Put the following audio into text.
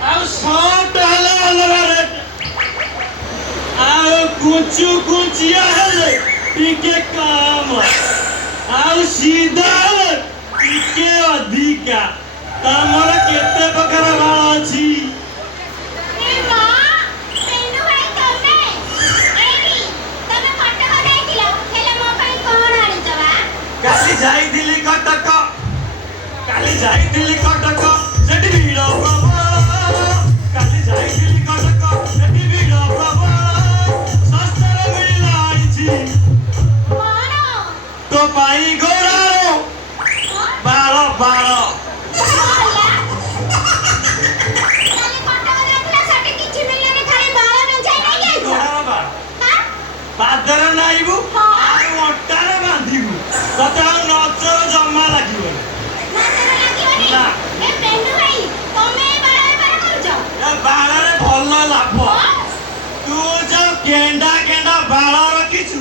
ଆଉ ସଟ ହେଲେ ଅଲଗା ରେଟ୍ ଆଉ କୁଞ୍ଚୁ କୁଞ୍ଚିଆ ହେଲେ ଟିକେ କମ ଆଉ ସିଧା ହେଲେ ଟିକେ ଅଧିକା ତମର କେତେ ପ୍ରକାର ବାଳ ଅଛି କାଲି ଯାଇଥିଲି କଟକ କାଲି ଯାଇଥିଲି କଟକ ସେଠି ଭିଡ଼ ପ୍ରବଳ କାଲି ଯାଇଥିଲି କଟକ ସେଠି ଭିଡ଼ ପ୍ରବଳ ଶସ୍ତାରେ ମିଳିଲା ଆଣିଛି ତୋ ପାଇଁ ଗୋଡ଼ାର ବାଳ ବାଳ ପାଦରେ ନାଇବୁ ଆଉ ଅଣ୍ଟାରେ ବାନ୍ଧିବୁ ତତେ ଆଉ ନଜର ଜମା ଲାଗିବନି ନା ଏ ବାଳରେ ଭଲ ଲାଭ ତୁ ଯୋଉ କେଣ୍ଡା କେଣ୍ଡା ବାଳ ରଖିଛୁ